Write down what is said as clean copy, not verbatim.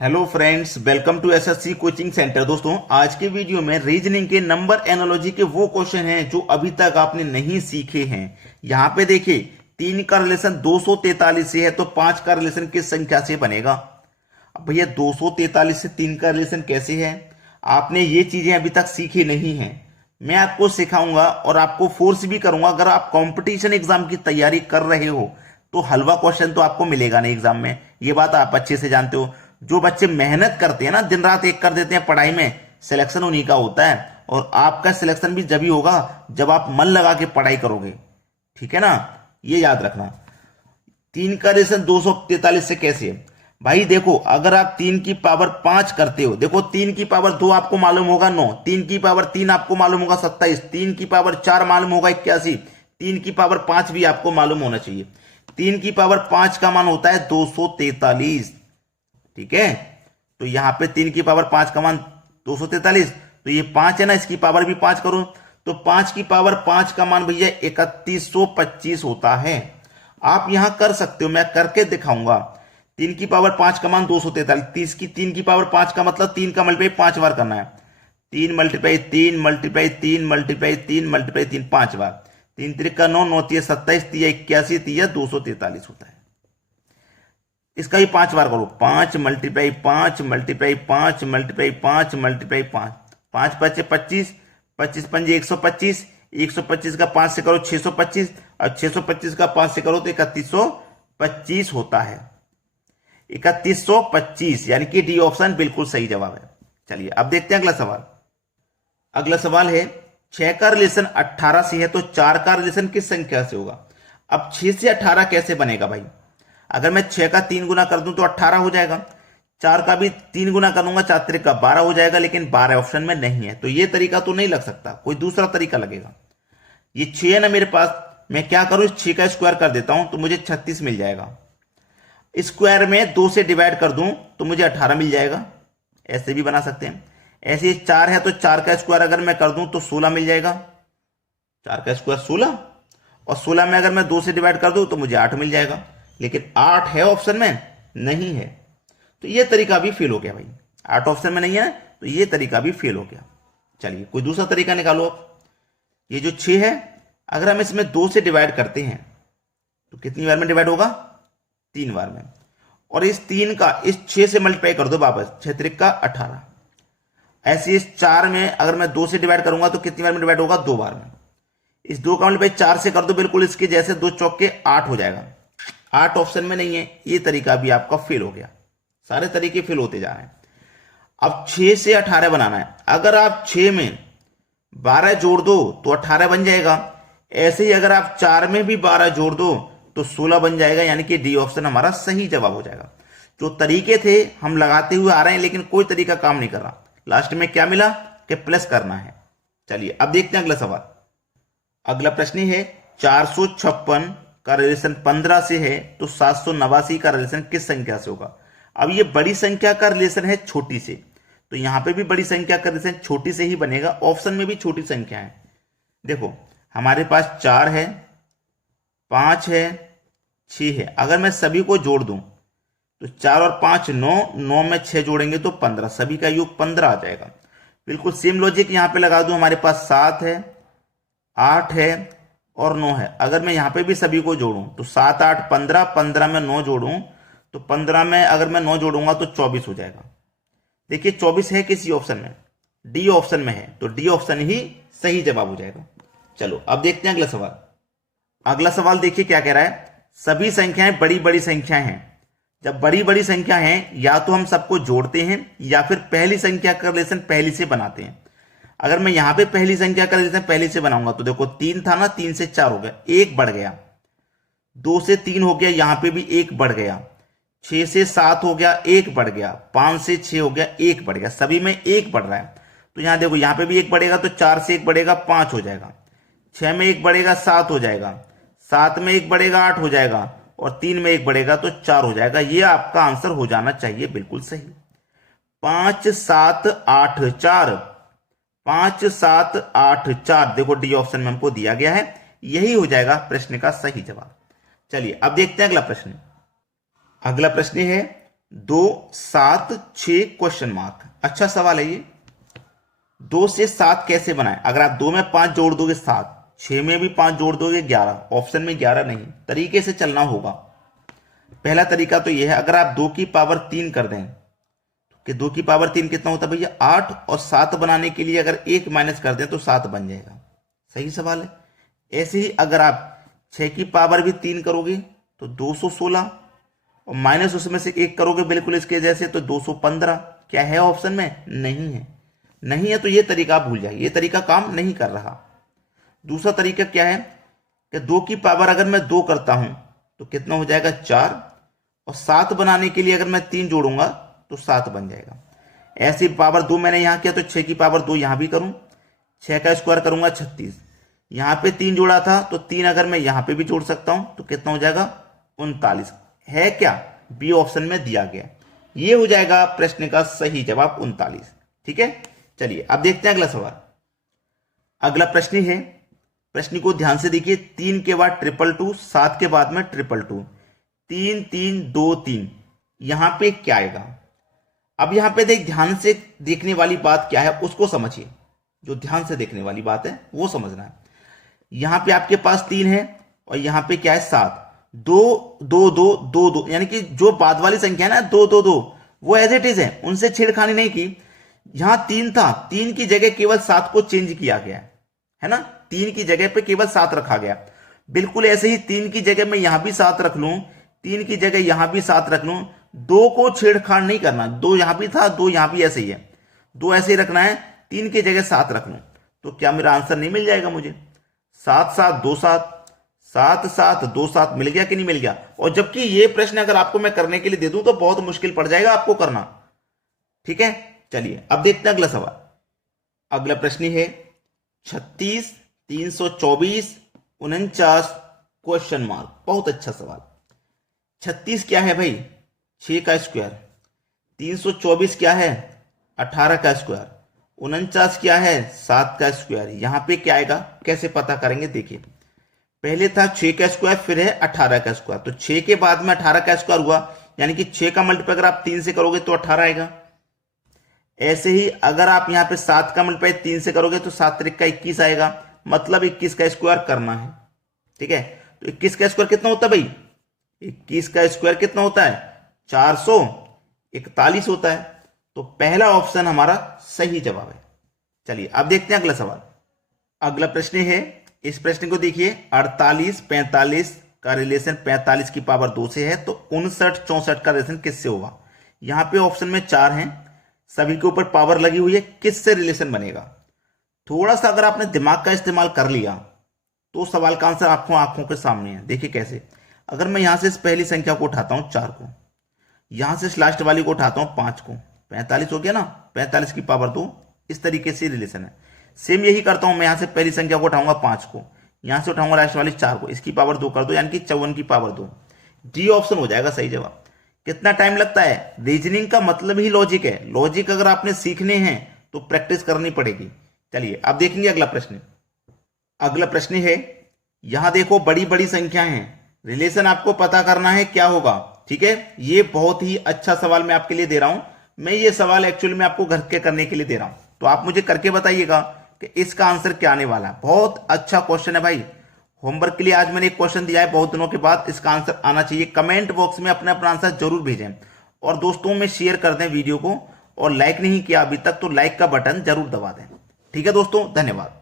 Hello friends, welcome to SSC coaching centre. दोस्तों, आज के वीडियो में रीजनिंग के नंबर एनालॉजी के वो क्वेश्चन हैं जो अभी तक आपने नहीं सीखे हैं। यहाँ पे देखिए, 3 का रिलेशन 243 से है तो 5 का रिलेशन किस संख्या से बनेगा। अब भैया 243 से 3 का रिलेशन कैसे है, आपने ये चीजें अभी तक सीखी नहीं है। मैं आपको सिखाऊंगा और आपको फोर्स भी करूंगा। अगर आप कंपटीशन एग्जाम की तैयारी कर रहे हो तो हलवा क्वेश्चन तो आपको मिलेगा नहीं एग्जाम में, ये बात आप अच्छे से जानते हो। जो बच्चे मेहनत करते हैं ना, दिन रात एक कर देते हैं पढ़ाई में, सिलेक्शन उन्हीं का होता है। और आपका सिलेक्शन भी जब ही होगा जब आप मन लगा के पढ़ाई करोगे, ठीक है ना, ये याद रखना। 3 का रिलेशन 243 से कैसे है भाई, देखो अगर आप 3 की पावर 5 करते हो, देखो 3 की पावर 2 आपको मालूम होगा 9, 3 की पावर 3 आपको मालूम होगा 27, 3 की पावर 4 मालूम होगा 81, 3 की पावर 5 भी आपको मालूम होना चाहिए। 3 की पावर 5 का मान होता है 243, ठीक है। तो यहां पे 3 की पावर 5 का मान 243, तो ये 5 है ना, इसकी पावर भी 5 करो तो 5 की पावर 5 का मान भैया 3125 होता है। आप यहां कर सकते हो, मैं करके दिखाऊंगा। 3 की पावर 5 का मान 243, 3 की पावर 5 का मतलब 3 का मल्टीप्लाई 5 बार करना है। 3 मल्टीप्लाई 3 मल्टीप्लाई 3 मल्टीप्लाई 3 मल्टीप्लाई 3 5 बार। 3 3 का 9, 9 3 27, 3 81, 3 243 होता है। इसका भी 5 बार करो, 5 मल्टीप्लाई 5 मल्टीप्लाई 5 मल्टीप्लाई 5 मल्टीप्लाई 5, 5 5 25, 25 पंजे 125, 125 का 5 से करो 625, और 625 का 5 से करो तो 3125 होता है। 3125 यानी कि डी ऑप्शन बिल्कुल सही जवाब है। चलिए अब देखते हैं अगला सवाल। अगला सवाल है 6 का रिलेशन 18 से है तो 4 का रिलेशन किस संख्या से होगा। अब 6 से 18 कैसे बनेगा भाई, अगर मैं 6 का 3 गुना कर दूं तो 18 हो जाएगा, 4 का भी 3 गुना करूंगा 4 3 का 12 हो जाएगा, लेकिन 12 ऑप्शन में नहीं है तो ये तरीका तो नहीं लग सकता, कोई दूसरा तरीका लगेगा। ये 6 है ना मेरे पास, मैं क्या करूं, इस 6 का स्क्वायर कर देता हूं तो मुझे 36 मिल जाएगा। स्क्वायर में 2 से डिवाइड कर दूं तो मुझे 18 मिल जाएगा, ऐसे भी बना सकते हैं। ऐसे 4 है तो 4 का स्क्वायर अगर मैं कर दूं तो 16 मिल जाएगा, 4 का स्क्वायर 16, और 16 में अगर मैं 2 से डिवाइड कर दूं तो मुझे 8 मिल जाएगा, लेकिन 8 है ऑप्शन में नहीं है तो ये तरीका भी फेल हो गया भाई। 8 ऑप्शन में नहीं है तो ये तरीका भी फेल हो गया। चलिए कोई दूसरा तरीका निकालो। अब ये जो 6 है, अगर हम इसमें 2 से डिवाइड करते हैं तो कितनी बार में डिवाइड होगा, 3 बार में। और इस 3 का इस 6 से मल्टीप्लाई कर दो वापस, 6 3 का 18। ऐसे इस 4 में अगर मैं 2 से डिवाइड करूंगा तो कितनी बार में डिवाइड होगा, 2 बार में। इस 2 का मल्टीप्लाई 4 से कर दो, बिल्कुल इसके जैसे 2 चौके 8 हो जाएगा। 8 ऑप्शन में नहीं है, ये तरीका भी आपका फेल हो गया। सारे तरीके फेल होते जा रहे हैं। अब 6 से 18 बनाना है, अगर आप 6 में 12 जोड़ दो तो 18 बन जाएगा। ऐसे ही अगर आप 4 में भी 12 जोड़ दो तो 16 बन जाएगा, यानी कि डी ऑप्शन हमारा सही जवाब हो जाएगा। जो तरीके थे हम लगाते हुए आ रहे हैं, लेकिन कोई तरीका काम नहीं कर रहा। लास्ट में क्या मिला कि प्लस करना है। चलिए अब देखते हैं अगला सवाल। अगला प्रश्न है 456 का रिलेशन 15 से है तो 789 का रिलेशन किस संख्या से होगा। अब ये बड़ी संख्या का रिलेशन है छोटी से, तो यहां पे भी बड़ी संख्या का रिलेशन छोटी से ही बनेगा। ऑप्शन में भी छोटी संख्या है। देखो हमारे पास 4 है, 5 है, 6 है। अगर मैं सभी को जोड़ दूं तो 4 और 5 9, 9 में 6 जोड़ेंगे तो 15, सभी का योग 15 आ जाएगा। बिल्कुल सेम लॉजिक यहां पे लगा दूं, हमारे पास 7 है, 8 है और 9 है। अगर मैं यहां पे भी सभी को जोड़ूं तो 7 8 15, 15 में 9 जोड़ूं तो 15 में अगर मैं 9 जोड़ूंगा तो 24 हो जाएगा। देखिए 24 है किसी ऑप्शन में, डी ऑप्शन में है, तो डी ऑप्शन ही सही जवाब हो जाएगा। चलो अब देखते हैं अगला सवाल। अगला सवाल देखिए क्या कह रहा है, सभी संख्याएं बड़ी बड़ी संख्याएं हैं। जब बड़ी बड़ी संख्या हैं या तो हम सबको जोड़ते हैं या फिर पहली संख्या का रिलेशन पहली से बनाते हैं। अगर मैं यहां पे पहली संख्या का रिलेशन पहली से बनाऊंगा तो देखो 3 था ना, 3 से 4 हो गया, 1 बढ़ गया, 2 से 3 हो गया, यहां पे भी 1 बढ़ गया, 6 से 7 हो गया, 1 बढ़ गया, 5 से 6 हो गया, 1 बढ़ गया, सभी में 1 बढ़ रहा है। तो यहां देखो यहां पे भी 1 बढ़ेगा तो 4 से 1 बढ़ेगा 5 हो जाएगा, 6 में 1 बढ़ेगा 7 हो जाएगा, 7 में 1 बढ़ेगा 8 हो जाएगा, और 3 में 1 बढ़ेगा तो 4 हो जाएगा। ये आपका आंसर हो जाना चाहिए बिल्कुल सही। 5 7 8 4, 5 7 8 4, देखो डी ऑप्शन में हमको दिया गया है, यही हो जाएगा प्रश्न का सही जवाब। चलिए अब देखते हैं अगला प्रश्न। अगला प्रश्न है 2 7 6 क्वेश्चन मार्क। अच्छा सवाल है ये। 2 से 7 कैसे बनाए? अगर आप 2 में 5 जोड़ दोगे 7, 6 में भी 5 जोड़ दोगे 11, ऑप्शन में 11 नहीं, तरीके से चलना होगा। पहला तरीका तो यह है, अगर आप 2 की पावर 3 कर दें कि 2 की पावर 3 कितना होता है भैया 8, और 7 बनाने के लिए अगर 1 माइनस कर दें तो 7 बन जाएगा। सही सवाल है। ऐसे ही अगर आप 6 की पावर भी 3 करोगे तो 216, और माइनस उसमें से 1 करोगे बिल्कुल इसके जैसे तो 215। क्या है ऑप्शन में? नहीं है। नहीं है तो ये तरीका आप भूल जाइए, ये तरीका काम नहीं कर रहा। दूसरा तरीका क्या है कि 2 की पावर अगर मैं 2 करता हूं तो कितना हो जाएगा 4, और 7 बनाने के लिए अगर मैं 3 जोड़ूंगा तो 7 बन जाएगा। ऐसी पावर 2 मैंने यहां किया तो 6 की पावर 2 यहां भी करूं, 6 का स्क्वायर करूंगा 36, यहां पे 3 जोड़ा था तो 3 अगर मैं यहां पे भी जोड़ सकता हूं तो कितना हो जाएगा 39। है क्या? बी ऑप्शन में दिया गया। ये हो जाएगा प्रश्न का सही जवाब 39। ठीक है, चलिए अब देखते हैं अगला सवाल। अगला प्रश्न है, प्रश्न को ध्यान से देखिए। 3 के बाद 222, 7 के बाद में 222, 3 3 2 3, यहां पे क्या आएगा? अब यहां पे ध्यान से देखने वाली बात क्या है उसको समझिए। जो ध्यान से देखने वाली बात है वो समझना है। यहां पे आपके पास 3 है और यहां पे क्या है 7, 2 2 2 2 2, यानी कि जो बाद वाली संख्या है ना 2 2 2, वो एज इट इज है, उनसे छेड़खानी नहीं की। यहां 3 था, 3 की जगह केवल 7 को चेंज किया गया है ना, 3 की जगह पे केवल 7 रखा गया। बिल्कुल ऐसे ही 3 की जगह मैं यहां भी 7 रख लूं, 3 की जगह यहां भी 7 रख लूं, 2 को छेड़खाड़ नहीं करना। 2 यहां भी था, 2 यहां भी ऐसे ही है, 2 ऐसे ही रखना है, 3 की जगह 7 रख लूं तो क्या मेरा आंसर नहीं मिल जाएगा मुझे? 7 7 2 7, 7 7 2 7 मिल गया कि नहीं मिल गया? और जबकि ये प्रश्न अगर आपको मैं करने के लिए दे दूं तो बहुत मुश्किल पड़ जाएगा आपको करना। ठीक है, चलिए अब देखते हैं अगला सवाल। अगला प्रश्न है 36 324 49 क्वेश्चन मार्क। बहुत अच्छा सवाल। 36 क्या है भाई? 6 का स्क्वायर। 324 क्या है? 18 का स्क्वायर। 49 क्या है? 7 का स्क्वायर। यहां पे क्या आएगा, कैसे पता करेंगे? देखिए, पहले था 6 का स्क्वायर, फिर है 18 का स्क्वायर, तो 6 के बाद में 18 का स्क्वायर हुआ, यानी कि 6 का मल्टीप्लाई अगर आप 3 से करोगे तो 18 आएगा। ऐसे ही अगर आप यहां पे 7 का मल्टीप्लाई 3 से करोगे तो 7 त्रिक का 21 आएगा, मतलब 21 का स्क्वायर करना है। ठीक है, तो 21 का स्क्वायर कितना होता है भाई? 21 का स्क्वायर कितना होता है? 441 होता है। तो पहला ऑप्शन हमारा सही जवाब है। चलिए अब देखते हैं अगला सवाल। अगला प्रश्न है, इस प्रश्न को देखिए। 48 45 का रिलेशन 45 की पावर 2 से है, तो 59 64 का रिलेशन किससे होगा? यहां पे ऑप्शन में 4 हैं, सभी के ऊपर पावर लगी हुई है, किससे रिलेशन बनेगा? थोड़ा सा अगर आपने दिमाग का इस्तेमाल कर लिया तो सवाल का आंसर आपको आंखों के सामने है। देखिए कैसे। अगर मैं यहां से इस पहली संख्या को उठाता हूं 4 को, यहां से इस लास्ट वाली को उठाता हूं 5 को, 45 हो गया ना, 45 की पावर 2, इस तरीके से रिलेशन है। सेम यही करता हूं, मैं यहां से पहली संख्या को उठाऊंगा 5 को, यहां से उठाऊंगा लास्ट वाली 4 को, इसकी पावर 2 कर दो, यानी कि 54 की पावर 2। डी ऑप्शन हो जाएगा सही जवाब। कितना टाइम लगता है? रीजनिंग का मतलब ही लॉजिक है। लॉजिक अगर आपने सीखने हैं तो प्रैक्टिस करनी पड़ेगी। चलिए अब देखेंगे अगला प्रश्न। अगला प्रश्न है, यहां देखो बड़ी बड़ी संख्याएं हैं, रिलेशन आपको पता करना है क्या होगा। ठीक है, ये बहुत ही अच्छा सवाल मैं आपके लिए दे रहा हूं। मैं ये सवाल एक्चुअली में आपको घर के करने के लिए दे रहा हूं, तो आप मुझे करके बताइएगा कि इसका आंसर क्या आने वाला है। बहुत अच्छा क्वेश्चन है भाई। होमवर्क के लिए आज मैंने एक क्वेश्चन दिया है, बहुत दिनों के बाद इसका आंसर आना चाहिए। कमेंट बॉक्स में अपना अपना आंसर जरूर भेजें और दोस्तों में शेयर कर दें वीडियो को, और लाइक नहीं किया अभी तक तो लाइक का बटन जरूर दबा दें। ठीक है दोस्तों, धन्यवाद।